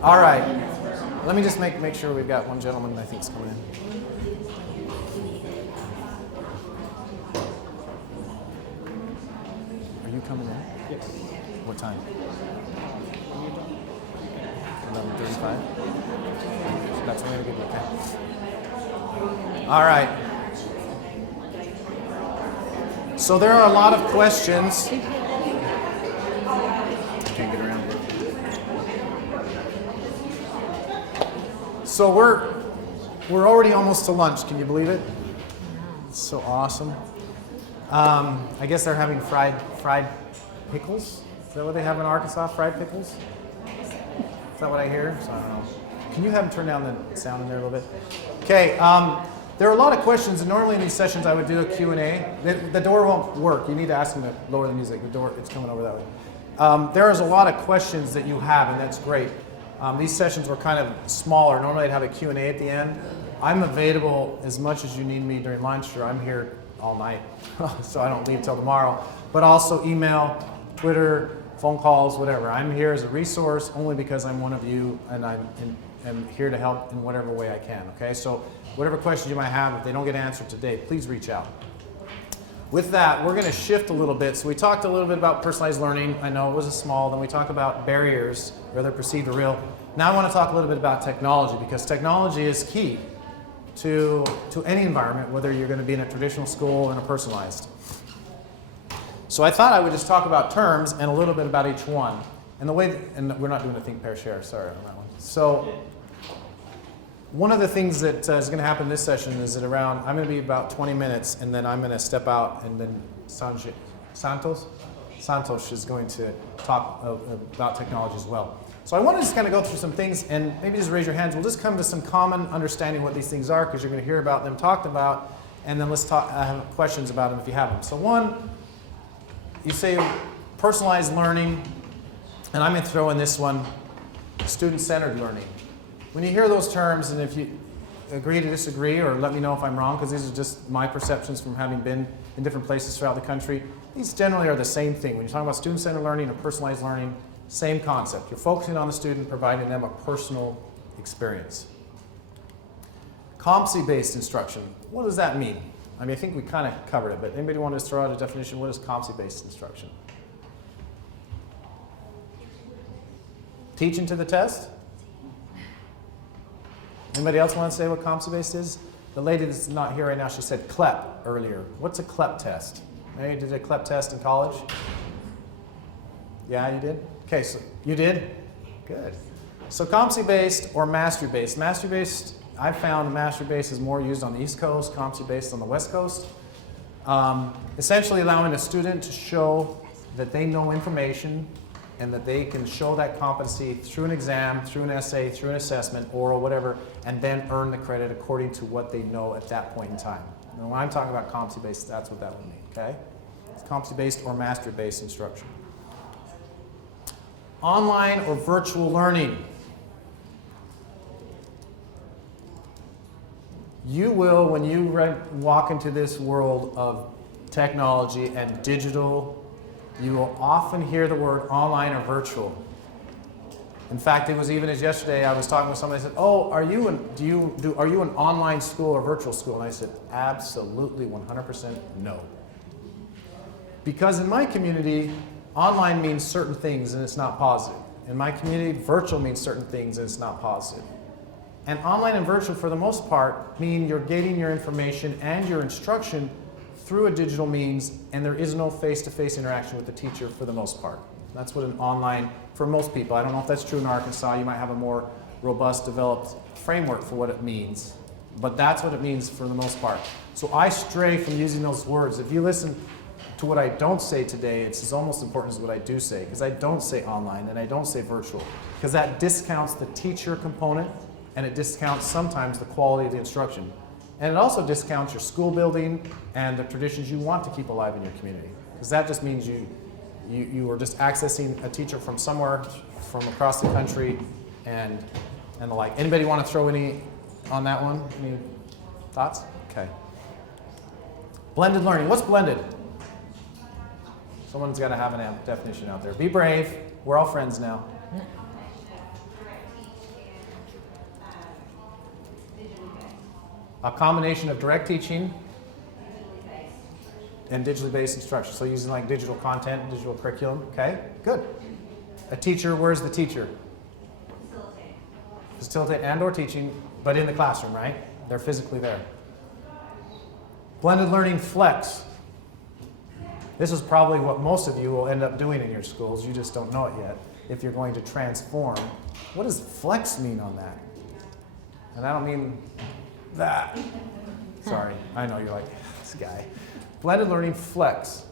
All right. Let me just make sure we've got one gentleman I think is coming in. Are you coming in? Yes. What time? 11:35. That's when I'm gonna give you a All right. So there are a lot of questions. Can't get around. So we're already almost to lunch. Can you believe it? It's so awesome. I guess they're having fried pickles. Is that what they have in Arkansas? Fried pickles? Is that what I hear? So I don't know. Can you have them turn down the sound in there a little bit? Okay. There are a lot of questions, and normally in these sessions I would do a Q&A. The door won't work. You need to ask them to lower the music. The door, it's coming over that way. There is a lot of questions that you have, and that's great. These sessions were kind of smaller. Normally I'd have a Q&A at the end. I'm available as much as you need me during lunch, or I'm here all night, so I don't leave till tomorrow. But also email, Twitter, phone calls, whatever. I'm here as a resource only because I'm one of you, and I'm here to help in whatever way I can, okay? So whatever questions you might have, if they don't get answered today, please reach out. With that, we're going to shift a little bit. So we talked a little bit about personalized learning. I know it was a small. Then we talked about barriers, whether perceived or real. Now I want to talk a little bit about technology, because technology is key to any environment, whether you're going to be in a traditional school or in a personalized. So I thought I would just talk about terms and a little bit about each one. And and we're not doing a think, pair, share, sorry on that one. So one of the things that is going to happen this session is that I'm going to be about 20 minutes, and then I'm going to step out, and then Santos is going to talk about technology as well. So I want to just kind of go through some things, and maybe just raise your hands. We'll just come to some common understanding what these things are, because you're going to hear about them talked about, and then let's talk. I have questions about them if you have them. So one, you say personalized learning, and I'm going to throw in this one, student-centered learning. When you hear those terms, and if you agree to disagree, or let me know if I'm wrong, because these are just my perceptions from having been in different places throughout the country, these generally are the same thing. When you're talking about student-centered learning or personalized learning, same concept. You're focusing on the student, providing them a personal experience. Competency-based instruction. What does that mean? I mean, I think we kind of covered it, but anybody want to throw out a definition? What is competency-based instruction? Teaching to the test? Anybody else want to say what competency-based is? The lady that's not here right now, she said CLEP earlier. What's a CLEP test? Maybe you did a CLEP test in college? Yeah, you did? Okay, so you did? Good. So competency-based or mastery-based. Mastery-based, I've found mastery-based is more used on the East Coast, competency-based on the West Coast. Essentially allowing a student to show that they know information and that they can show that competency through an exam, through an essay, through an assessment, oral, whatever, and then earn the credit according to what they know at that point in time. Now, when I'm talking about competency-based, that's what that would mean, okay? It's competency-based or mastery-based instruction. Online or virtual learning. You will, when you walk into this world of technology and digital, you will often hear the word online or virtual. In fact, it was even as yesterday I was talking with somebody, said, "Oh, are you an online school or virtual school?" And I said, "Absolutely 100% no." Because in my community, online means certain things and it's not positive. In my community, virtual means certain things and it's not positive. And online and virtual, for the most part, mean you're getting your information and your instruction through a digital means, and there is no face-to-face interaction with the teacher for the most part. That's what an online, for most people, I don't know if that's true in Arkansas, you might have a more robust, developed framework for what it means, but that's what it means for the most part. So I stray from using those words. If you listen to what I don't say today, it's as almost important as what I do say, because I don't say online and I don't say virtual, because that discounts the teacher component, and it discounts sometimes the quality of the instruction. And it also discounts your school building and the traditions you want to keep alive in your community. Because that just means you are just accessing a teacher from somewhere, from across the country, and the like. Anybody want to throw any on that one? Any thoughts? Okay. Blended learning. What's blended? Someone's got to have a definition out there. Be brave. We're all friends now. A combination of direct teaching and digitally based instruction. So using like digital content, digital curriculum. Okay, good. A teacher, where's the teacher? Facilitate and or teaching, but in the classroom, right? They're physically there. Blended learning flex. This is probably what most of you will end up doing in your schools. You just don't know it yet. If you're going to transform. What does flex mean on that? And I don't mean that. Sorry, I know you're like, this guy. Blended learning flex.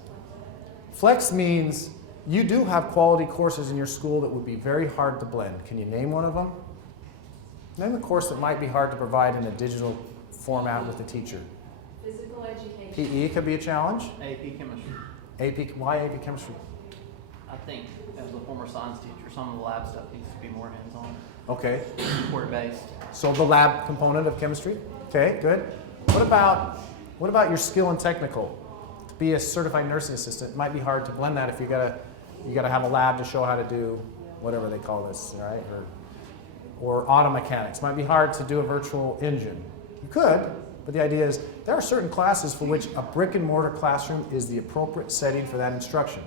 Flex means you do have quality courses in your school that would be very hard to blend. Can you name one of them? Name a course that might be hard to provide in a digital format with the teacher. Physical education. PE could be a challenge. AP chemistry. Why AP chemistry? I think as a former science teacher, some of the lab stuff needs to be more hands-on, Okay. report-based. So the lab component of chemistry. Okay, good. What about your skill and technical? To be a certified nursing assistant, it might be hard to blend that if you gotta have a lab to show how to do whatever they call this, right? Or auto mechanics. Might be hard to do a virtual engine. You could, but the idea is there are certain classes for which a brick and mortar classroom is the appropriate setting for that instruction.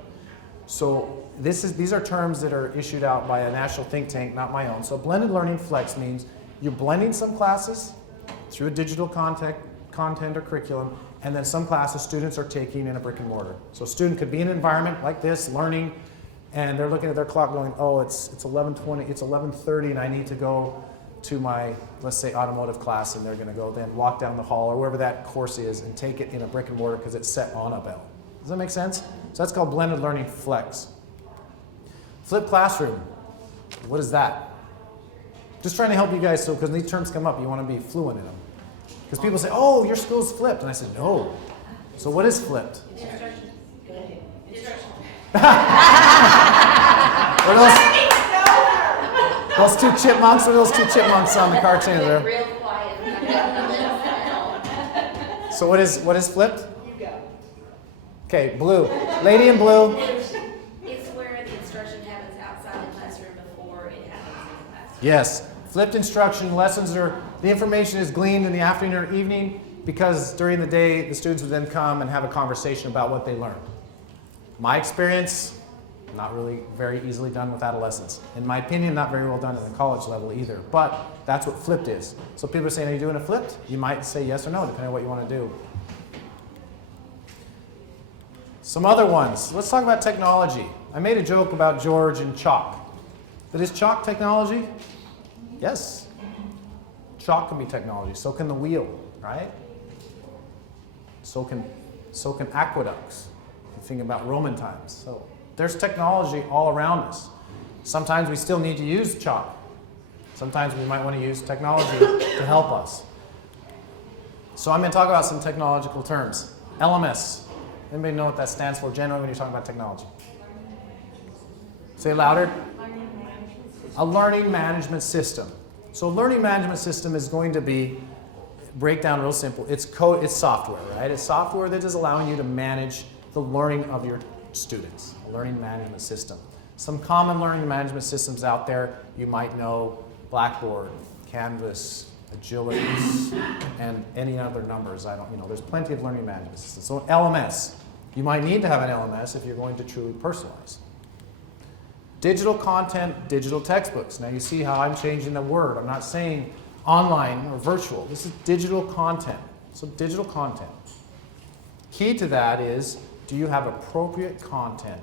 So these are terms that are issued out by a national think tank, not my own. So blended learning flex means you're blending some classes through a digital content or curriculum, and then some classes students are taking in a brick and mortar. So a student could be in an environment like this, learning, and they're looking at their clock going, oh, it's 11:20, it's 11:30, and I need to go to my, let's say, automotive class, and they're going to go then walk down the hall or wherever that course is and take it in a brick and mortar because it's set on a bell. Does that make sense? So that's called blended learning flex. Flipped classroom. What is that? Just trying to help you guys, so because these terms come up, you want to be fluent in them. Because people say, oh, your school's flipped. And I said, no. So what is flipped? Instruction. Instruction. Those two chipmunks on the cartoon there. Real quiet. So what is flipped? You go. Okay, blue. Lady in blue. It's where the instruction happens outside the classroom before it happens in the classroom. Yes. Flipped instruction lessons the information is gleaned in the afternoon or evening because during the day the students would then come and have a conversation about what they learned. My experience, not really very easily done with adolescents. In my opinion, not very well done at the college level either, but that's what flipped is. So people are saying, are you doing a flipped? You might say yes or no, depending on what you want to do. Some other ones. Let's talk about technology. I made a joke about George and chalk. But is chalk technology? Yes. Chalk can be technology. So can the wheel, right? So can aqueducts. You think about Roman times. So there's technology all around us. Sometimes we still need to use chalk. Sometimes we might want to use technology to help us. So I'm going to talk about some technological terms. LMS. Anybody know what that stands for generally when you're talking about technology? Say it louder. A learning management system. So a learning management system is going to be, break down real simple, it's software, right? It's software that is allowing you to manage the learning of your students. A learning management system. Some common learning management systems out there, you might know Blackboard, Canvas, Agilities, and any other numbers. There's plenty of learning management systems. So LMS, you might need to have an LMS if you're going to truly personalize. Digital content, digital textbooks. Now you see how I'm changing the word. I'm not saying online or virtual. This is digital content. So digital content. Key to that is, do you have appropriate content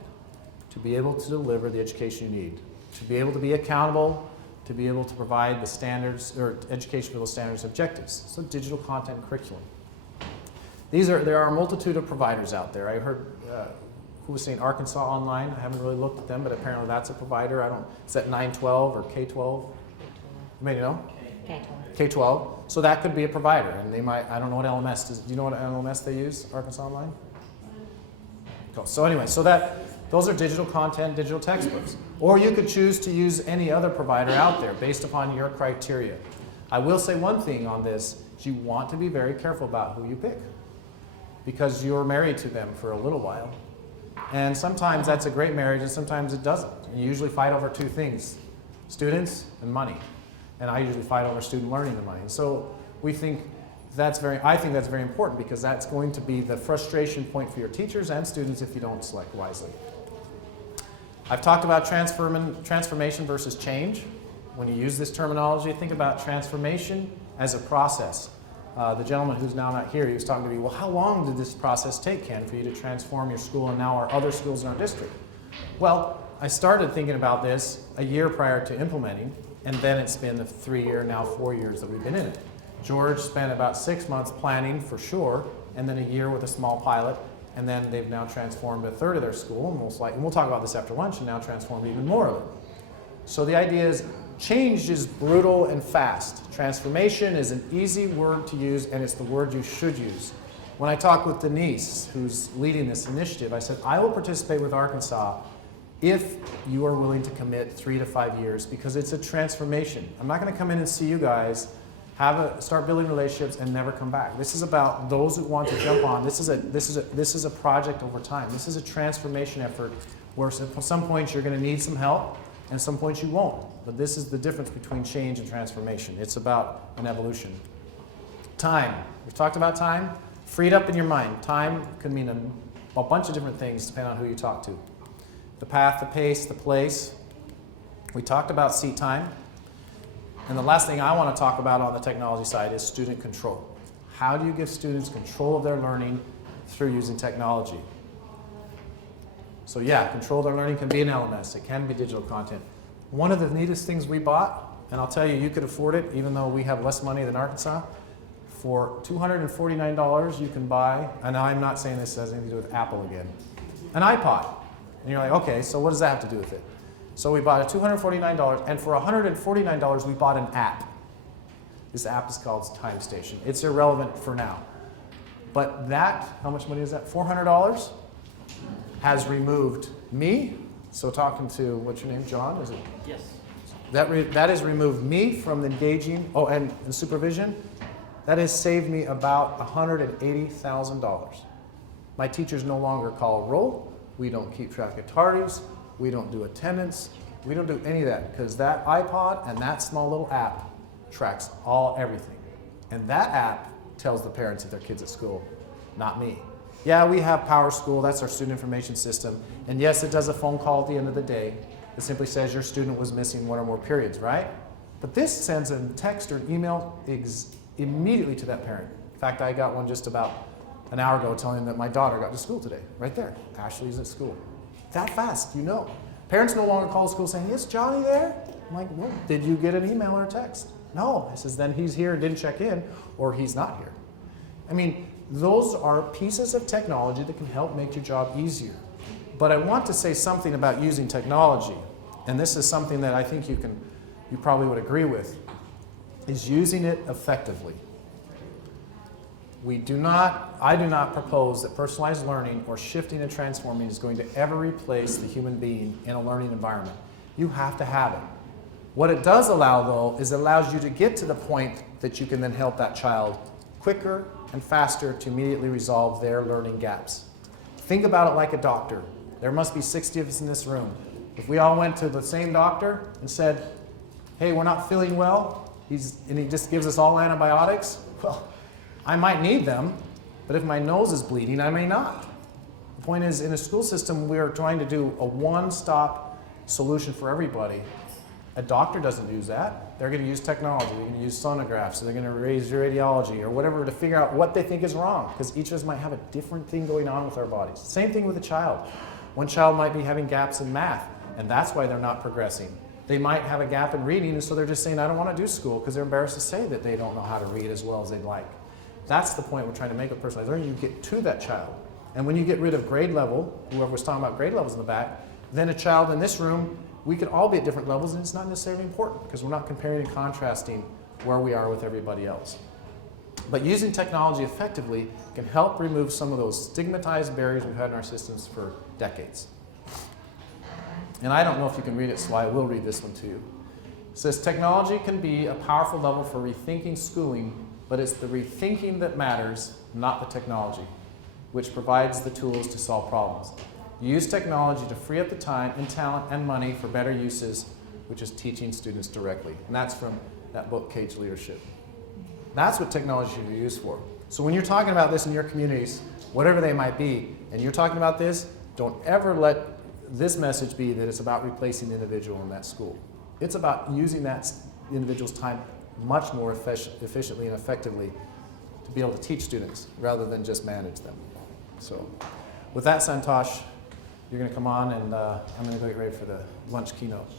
to be able to deliver the education you need? To be able to be accountable, to be able to provide the standards, or educational standards objectives. So digital content and curriculum. There are a multitude of providers out there. I heard, who was saying Arkansas Online? I haven't really looked at them, but apparently that's a provider. Is that 912 or K12? Anybody know? K12. So that could be a provider, and they might, I don't know what LMS does. Do you know what LMS they use, Arkansas Online? Cool. So anyway, those are digital content, digital textbooks. Or you could choose to use any other provider out there based upon your criteria. I will say one thing on this, is you want to be very careful about who you pick because you're married to them for a little while. And sometimes that's a great marriage and sometimes it doesn't. You usually fight over two things, students and money. And I usually fight over student learning and money. And so we think I think that's very important because that's going to be the frustration point for your teachers and students if you don't select wisely. I've talked about transformation versus change. When you use this terminology, think about transformation as a process. The gentleman who's now not here, he was talking to me, well, how long did this process take, Ken, for you to transform your school and now our other schools in our district? Well, I started thinking about this a year prior to implementing, and then it's been the 3-year, now 4 years that we've been in it. George spent about 6 months planning for sure, and then a year with a small pilot, and then they've now transformed a third of their school, and we'll talk about this after lunch, and now transformed even more of it. So the idea is change is brutal and fast. Transformation is an easy word to use, and it's the word you should use. When I talked with Denise, who's leading this initiative, I said, I will participate with Arkansas if you are willing to commit 3 to 5 years, because it's a transformation. I'm not going to come in and see you guys, start building relationships, and never come back. This is about those who want to jump on. This is a project over time. This is a transformation effort where at some points you're going to need some help, and some points you won't. But this is the difference between change and transformation. It's about an evolution. Time. We've talked about time. Freed up in your mind. Time can mean a bunch of different things depending on who you talk to. The path, the pace, the place. We talked about seat time. And the last thing I want to talk about on the technology side is student control. How do you give students control of their learning through using technology? So yeah, control of their learning can be an LMS. It can be digital content. One of the neatest things we bought, and I'll tell you, you could afford it even though we have less money than Arkansas, for $249 you can buy, and I'm not saying this has anything to do with Apple again, an iPod. And you're like, okay, so what does that have to do with it? So we bought a $249, and for $149 we bought an app. This app is called Time Station. It's irrelevant for now. But that, how much money is that? $400 has removed me. So talking to, what's your name, John? Is it? Yes. That has removed me from engaging, and supervision. That has saved me about $180,000. My teachers no longer call roll. We don't keep track of tardies. We don't do attendance. We don't do any of that because that iPod and that small little app tracks everything. And that app tells the parents of their kids at school, not me. Yeah, we have Power School. That's our student information system. And yes, it does a phone call at the end of the day. It simply says your student was missing 1 or more periods, right? But this sends a text or an email immediately to that parent. In fact, I got one just about an hour ago telling them that my daughter got to school today, right there. Ashley's at school. That fast, you know. Parents no longer call school saying, is Johnny there? I'm like, well, did you get an email or a text? No. I says, then he's here and didn't check in, or he's not here. I mean, those are pieces of technology that can help make your job easier. But I want to say something about using technology, and this is something that I think you probably would agree with, is using it effectively. I do not propose that personalized learning or shifting and transforming is going to ever replace the human being in a learning environment. You have to have it. What it does allow, though, is it allows you to get to the point that you can then help that child quicker and faster to immediately resolve their learning gaps. Think about it like a doctor. There must be 60 of us in this room. If we all went to the same doctor and said, hey, we're not feeling well, and he just gives us all antibiotics, well, I might need them, but if my nose is bleeding, I may not. The point is, in a school system, we are trying to do a one-stop solution for everybody. A doctor doesn't use that. They're going to use technology. They're going to use sonographs. They're going to raise radiology or whatever to figure out what they think is wrong, because each of us might have a different thing going on with our bodies. Same thing with a child. One child might be having gaps in math, and that's why they're not progressing. They might have a gap in reading, and so they're just saying, I don't want to do school, because they're embarrassed to say that they don't know how to read as well as they'd like. That's the point we're trying to make with personalized learning. You get to that child. And when you get rid of grade level, whoever was talking about grade levels in the back, then a child in this room, we could all be at different levels, and it's not necessarily important because we're not comparing and contrasting where we are with everybody else. But using technology effectively can help remove some of those stigmatized barriers we've had in our systems for decades. And I don't know if you can read it, so I will read this one to you. It says, technology can be a powerful level for rethinking schooling, but it's the rethinking that matters, not the technology, which provides the tools to solve problems. Use technology to free up the time and talent and money for better uses, which is teaching students directly. And that's from that book, Cage Leadership. That's what technology should be used for. So when you're talking about this in your communities, whatever they might be, and you're talking about this, don't ever let this message be that it's about replacing the individual in that school. It's about using that individual's time much more efficiently and effectively to be able to teach students rather than just manage them. So with that, Santosh, you're going to come on, and I'm going to go get ready for the lunch keynote.